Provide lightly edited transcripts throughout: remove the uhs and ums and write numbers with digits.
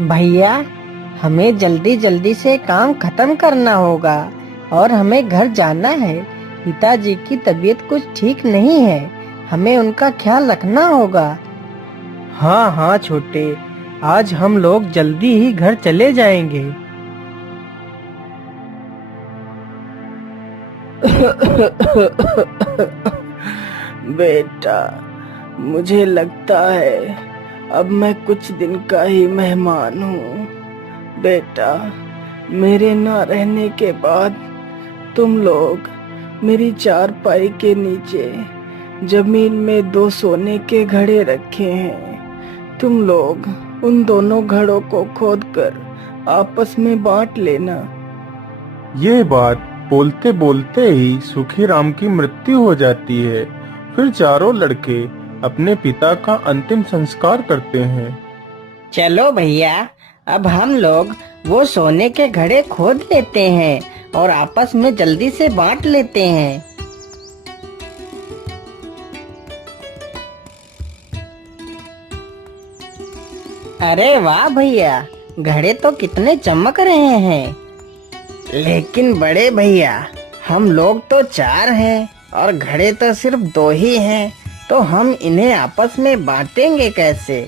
भैया, हमें जल्दी जल्दी से काम खत्म करना होगा और हमें घर जाना है। पिताजी की तबीयत कुछ ठीक नहीं है, हमें उनका ख्याल रखना होगा। हाँ हाँ छोटे, आज हम लोग जल्दी ही घर चले जाएंगे। बेटा, मुझे लगता है अब मैं कुछ दिन का ही मेहमान हूँ। बेटा, मेरे ना रहने के बाद तुम लोग मेरी चारपाई के नीचे जमीन में 2 सोने के घड़े रखे हैं। तुम लोग उन दोनों घड़ों को खोदकर आपस में बांट लेना। ये बात बोलते बोलते ही सुखीराम की मृत्यु हो जाती है। फिर चारों लड़के अपने पिता का अंतिम संस्कार करते हैं। चलो भैया, अब हम लोग वो सोने के घड़े खोद लेते हैं और आपस में जल्दी से बांट लेते हैं। अरे वाह भैया, घड़े तो कितने चमक रहे हैं। लेकिन बड़े भैया, हम लोग तो 4 हैं और घड़े तो सिर्फ 2 ही हैं, तो हम इन्हें आपस में बांटेंगे कैसे?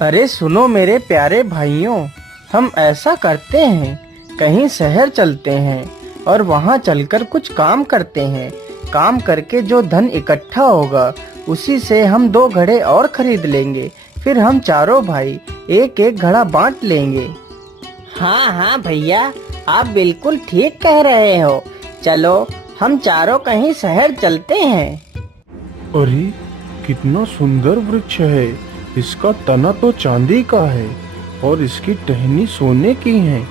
अरे सुनो मेरे प्यारे भाइयों, हम ऐसा करते हैं, कहीं शहर चलते हैं और वहाँ चलकर कुछ काम करते हैं। काम करके जो धन इकट्ठा होगा उसी से हम 2 घड़े और खरीद लेंगे। फिर हम चारों भाई एक एक घड़ा बांट लेंगे। हाँ हाँ भैया, आप बिल्कुल ठीक कह रहे हो। चलो हम चारों कहीं शहर चलते हैं। अरे कितना सुंदर वृक्ष है। इसका तना तो चांदी का है और इसकी टहनी सोने की है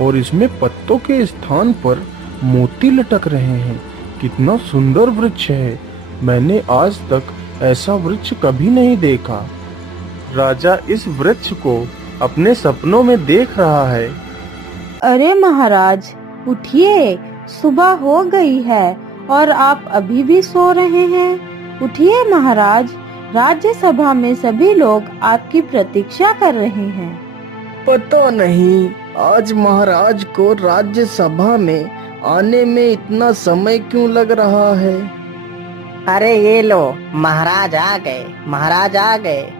और इसमें पत्तों के स्थान पर मोती लटक रहे हैं। कितना सुंदर वृक्ष है। मैंने आज तक ऐसा वृक्ष कभी नहीं देखा। राजा इस वृक्ष को अपने सपनों में देख रहा है। अरे महाराज, उठिए, सुबह हो गई है और आप अभी भी सो रहे हैं। उठिए महाराज, राज्यसभा में सभी लोग आपकी प्रतीक्षा कर रहे हैं। पता नहीं आज महाराज को राज्यसभा में आने में इतना समय क्यों लग रहा है। अरे ये लो, महाराज आ गए, महाराज आ गए।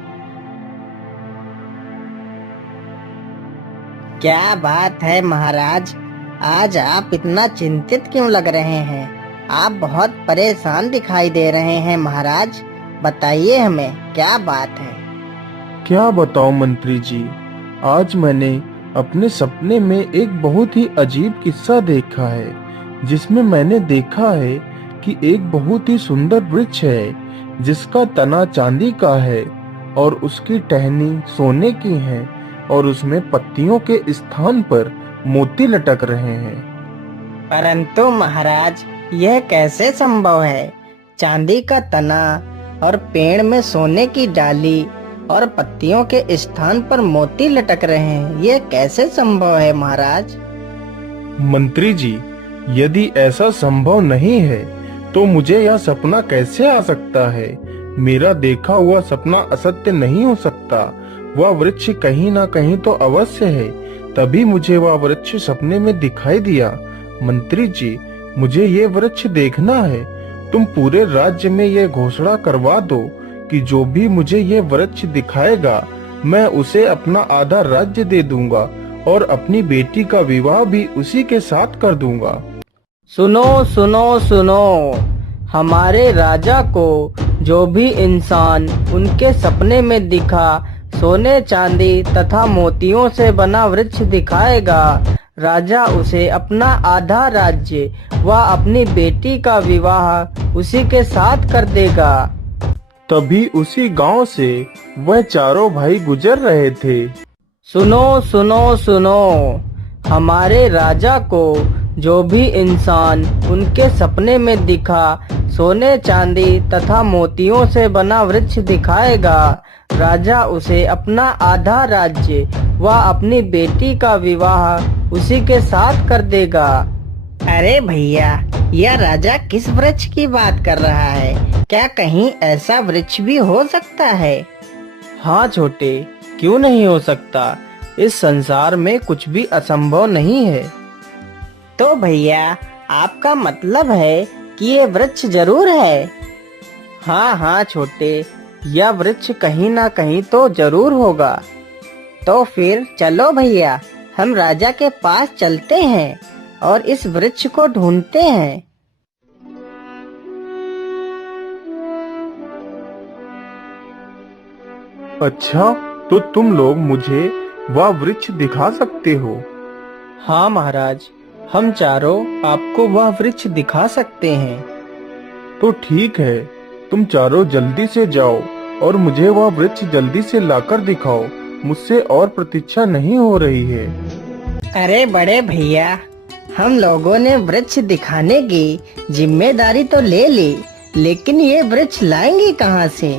क्या बात है महाराज, आज आप इतना चिंतित क्यों लग रहे हैं? आप बहुत परेशान दिखाई दे रहे हैं महाराज। बताइए हमें क्या बात है। क्या बताऊं मंत्री जी, आज मैंने अपने सपने में एक बहुत ही अजीब किस्सा देखा है, जिसमें मैंने देखा है कि एक बहुत ही सुंदर वृक्ष है जिसका तना चांदी का है और उसकी टहनी सोने की है और उसमें पत्तियों के स्थान पर मोती लटक रहे हैं। परंतु महाराज, यह कैसे संभव है? चांदी का तना और पेड़ में सोने की डाली और पत्तियों के स्थान पर मोती लटक रहे हैं, यह कैसे संभव है महाराज? मंत्री जी, यदि ऐसा संभव नहीं है तो मुझे यह सपना कैसे आ सकता है? मेरा देखा हुआ सपना असत्य नहीं हो सकता। वह वृक्ष कहीं ना कहीं तो अवश्य है, तभी मुझे वह वृक्ष सपने में दिखाई दिया। मंत्री जी, मुझे ये वृक्ष देखना है। तुम पूरे राज्य में ये घोषणा करवा दो कि जो भी मुझे ये वृक्ष दिखाएगा, मैं उसे अपना आधा राज्य दे दूंगा और अपनी बेटी का विवाह भी उसी के साथ कर दूंगा। सुनो सुनो सुनो, हमारे राजा को जो भी इंसान उनके सपने में दिखा सोने चांदी तथा मोतियों से बना वृक्ष दिखाएगा, राजा उसे अपना आधा राज्य व अपनी बेटी का विवाह उसी के साथ कर देगा। तभी उसी गांव से वह चारों भाई गुजर रहे थे। सुनो सुनो सुनो, हमारे राजा को जो भी इंसान उनके सपने में दिखा सोने चांदी तथा मोतियों से बना वृक्ष दिखाएगा, राजा उसे अपना आधा राज्य व अपनी बेटी का विवाह उसी के साथ कर देगा। अरे भैया, यह राजा किस वृक्ष की बात कर रहा है? क्या कहीं ऐसा वृक्ष भी हो सकता है? हाँ छोटे, क्यों नहीं हो सकता? इस संसार में कुछ भी असंभव नहीं है। तो भैया, आपका मतलब है कि ये वृक्ष जरूर है? हाँ हाँ छोटे, यह वृक्ष कहीं ना कहीं तो जरूर होगा। तो फिर चलो भैया, हम राजा के पास चलते हैं और इस वृक्ष को ढूंढते हैं। अच्छा, तो तुम लोग मुझे वह वृक्ष दिखा सकते हो? हाँ महाराज, हम चारों आपको वह वृक्ष दिखा सकते हैं। तो ठीक है, तुम चारों जल्दी से जाओ और मुझे वह वृक्ष जल्दी से लाकर दिखाओ। मुझसे और प्रतीक्षा नहीं हो रही है। अरे बड़े भैया, हम लोगों ने वृक्ष दिखाने की जिम्मेदारी तो ले ली, लेकिन ये वृक्ष लाएंगे कहाँ से?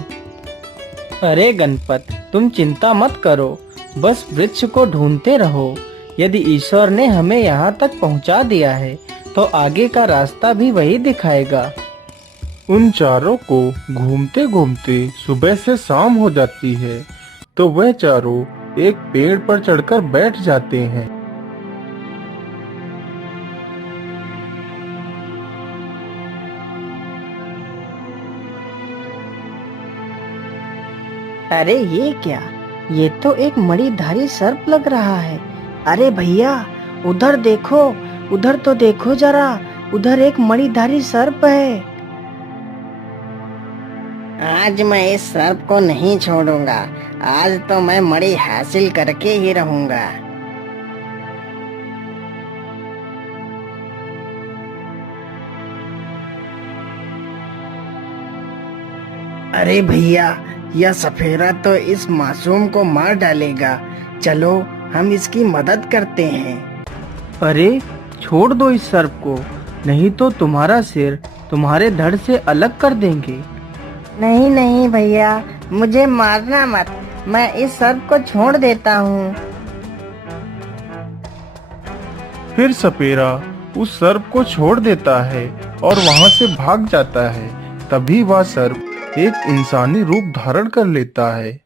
अरे गणपत, तुम चिंता मत करो, बस वृक्ष को ढूंढते रहो। यदि ईश्वर ने हमें यहाँ तक पहुँचा दिया है, तो आगे का रास्ता भी वही दिखाएगा। उन चारों को घूमते घूमते सुबह से शाम हो जाती है, तो वह चारों एक पेड़ पर चढ़कर बैठ जाते हैं। अरे ये क्या? ये तो एक मणिधारी सर्प लग रहा है। अरे भैया, उधर देखो, उधर तो देखो जरा, उधर एक मणिधारी सर्प है। आज मैं इस सर्प को नहीं छोड़ूंगा। आज तो मैं मणि हासिल करके ही रहूंगा। अरे भैया, यह सफेरा तो इस मासूम को मार डालेगा। चलो हम इसकी मदद करते हैं। अरे छोड़ दो इस सर्प को, नहीं तो तुम्हारा सिर तुम्हारे धड़ से अलग कर देंगे। नहीं नहीं भैया, मुझे मारना मत, मैं इस सर्प को छोड़ देता हूँ। फिर सपेरा उस सर्प को छोड़ देता है और वहाँ से भाग जाता है। तभी वह सर्प एक इंसानी रूप धारण कर लेता है।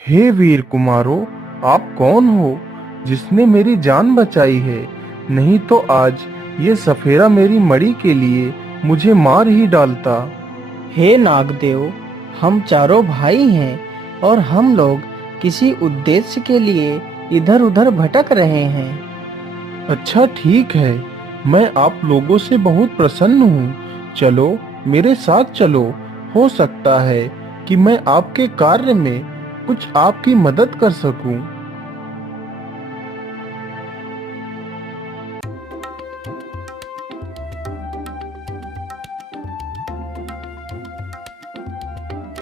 हे वीर कुमारों, आप कौन हो जिसने मेरी जान बचाई है? नहीं तो आज ये सफेरा मेरी मणि के लिए मुझे मार ही डालता। हे नागदेव, हम चारों भाई हैं और हम लोग किसी उद्देश्य के लिए इधर उधर भटक रहे हैं। अच्छा ठीक है, मैं आप लोगों से बहुत प्रसन्न हूँ। चलो मेरे साथ चलो, हो सकता है कि मैं आपके कार्य में कुछ आपकी मदद कर सकूं।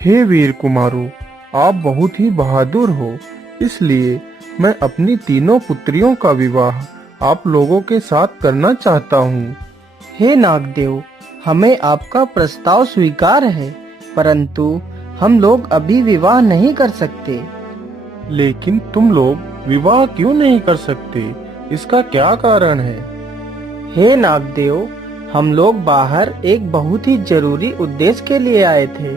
हे वीर कुमारों, आप बहुत ही बहादुर हो, इसलिए मैं अपनी तीनों पुत्रियों का विवाह आप लोगों के साथ करना चाहता हूँ। हे नागदेव, हमें आपका प्रस्ताव स्वीकार है, परंतु हम लोग अभी विवाह नहीं कर सकते। लेकिन तुम लोग विवाह क्यों नहीं कर सकते? इसका क्या कारण है? हे नागदेव, हम लोग बाहर एक बहुत ही जरूरी उद्देश्य के लिए आए थे।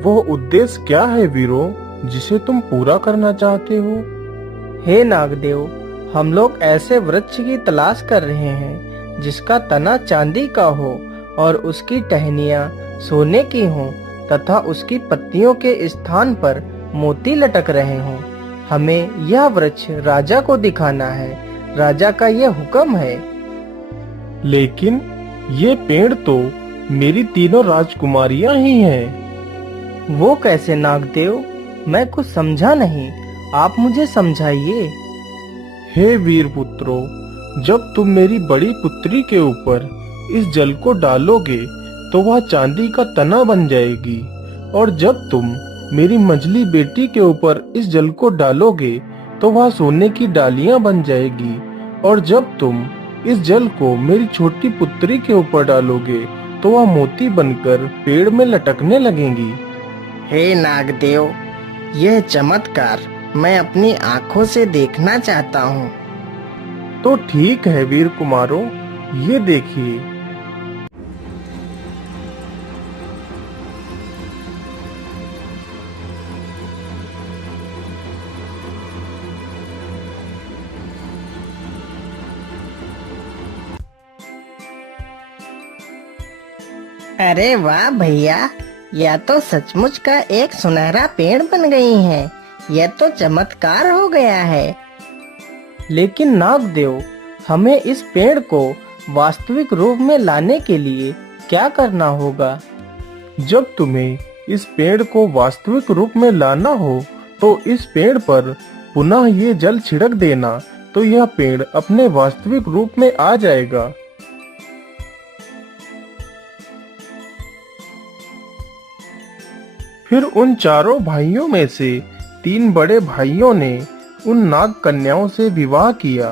वो उद्देश्य क्या है वीरो, जिसे तुम पूरा करना चाहते हो? हे नागदेव, हम लोग ऐसे वृक्ष की तलाश कर रहे हैं जिसका तना चांदी का हो और उसकी टहनियाँ सोने की हों तथा उसकी पत्तियों के स्थान पर मोती लटक रहे हों। हमें यह वृक्ष राजा को दिखाना है, राजा का यह हुक्म है। लेकिन ये पेड़ तो मेरी तीनों राजकुमारियां ही हैं। वो कैसे नागदेव? मैं कुछ समझा नहीं, आप मुझे समझाइए। हे वीर पुत्रों, जब तुम मेरी बड़ी पुत्री के ऊपर इस जल को डालोगे तो वह चांदी का तना बन जाएगी, और जब तुम मेरी मझली बेटी के ऊपर इस जल को डालोगे तो वह सोने की डालियां बन जाएगी, और जब तुम इस जल को मेरी छोटी पुत्री के ऊपर डालोगे तो वह मोती बनकर पेड़ में लटकने लगेंगी। हे नागदेव, यह चमत्कार मैं अपनी आँखों से देखना चाहता हूँ। तो ठीक है वीर कुमारों, ये देखिए। अरे वाह भैया, यह तो सचमुच का एक सुनहरा पेड़ बन गई है। यह तो चमत्कार हो गया है। लेकिन नागदेव, हमें इस पेड़ को वास्तविक रूप में लाने के लिए क्या करना होगा? जब तुम्हें इस पेड़ को वास्तविक रूप में लाना हो तो इस पेड़ पर पुनः ये जल छिड़क देना, तो यह पेड़ अपने वास्तविक रूप में आ जाएगा। फिर उन चारों भाइयों में से 3 बड़े भाइयों ने उन नाग कन्याओं से विवाह किया।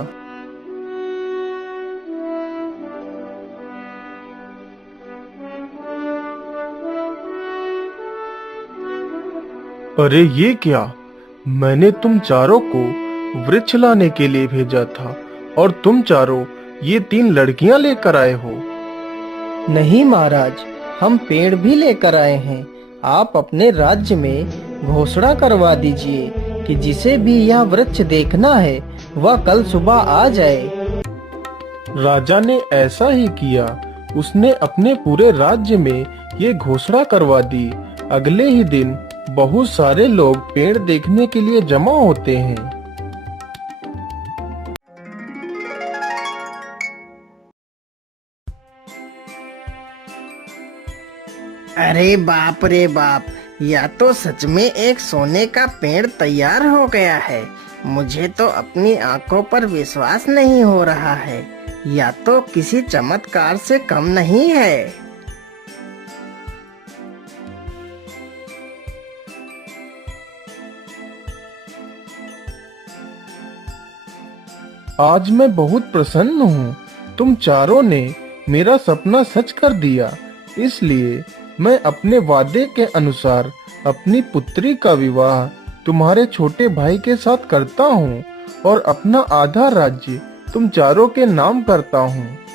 अरे ये क्या, मैंने तुम चारों को वृक्ष लाने के लिए भेजा था और तुम चारों ये 3 लड़कियां लेकर आए हो। नहीं महाराज, हम पेड़ भी लेकर आए हैं। आप अपने राज्य में घोषणा करवा दीजिए कि जिसे भी यह वृक्ष देखना है वह कल सुबह आ जाए। राजा ने ऐसा ही किया। उसने अपने पूरे राज्य में ये घोषणा करवा दी। अगले ही दिन बहुत सारे लोग पेड़ देखने के लिए जमा होते हैं। अरे बाप रे बाप, यह तो सच में एक सोने का पेड़ तैयार हो गया है। मुझे तो अपनी आंखों पर विश्वास नहीं हो रहा है। यह तो किसी चमत्कार से कम नहीं है। आज मैं बहुत प्रसन्न हूँ। तुम चारों ने मेरा सपना सच कर दिया। इसलिए मैं अपने वादे के अनुसार अपनी पुत्री का विवाह तुम्हारे छोटे भाई के साथ करता हूँ और अपना आधा राज्य तुम चारों के नाम करता हूँ।